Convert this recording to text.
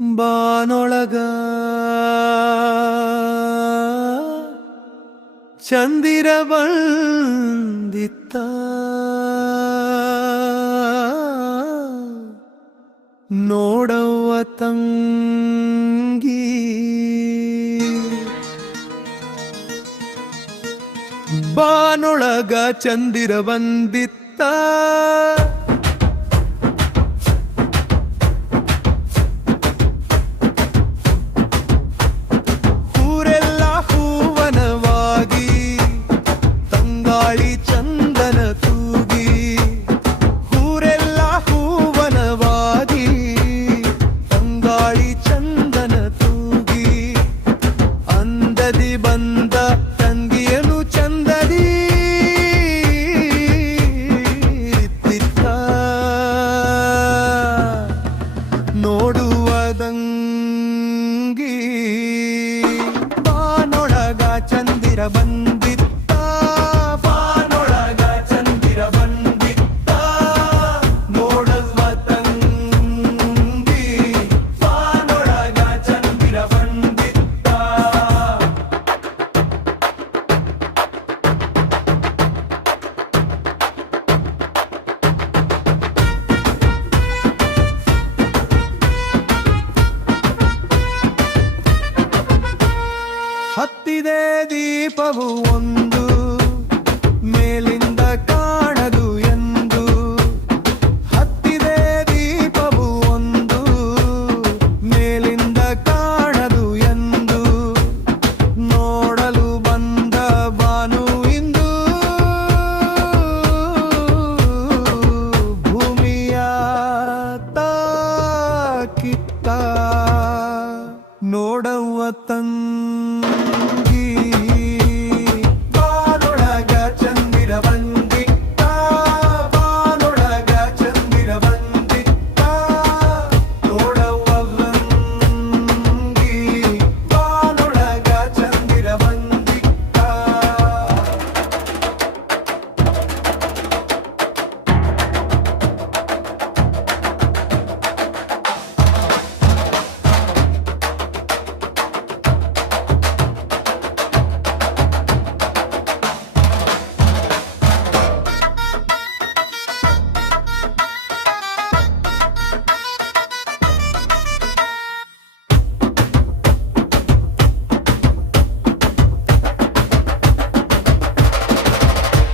ಬಾನೊಳಗ ಚಂದಿರ ಬಂದಿತ್ತ. ನೋಡವ್ವ ತಂಗಿ. ಬಾನೊಳಗ ಚಂದಿರ ಬಂದಿತ್ತ. ತಂಗಾಳಿ ಚಂದನ ತೂಗಿ, ಊರೆಲ್ಲ ಹೂವನವಾಗಿ, ತಂಗಾಳಿ ಚಂದನ ತೂಗಿ, ಅಂದದಿ ಬಂದ ತಂಗಿಯನು ಚಂದದಿ, ತಿತ್ತ. ನೋಡುವದಂಗಿ ಬಾನೊಳಗ ಚಂದಿರ ಬಂದಿತ್ತ ಹತ್ತಿದೆ ದೀಪವು ಒಂದು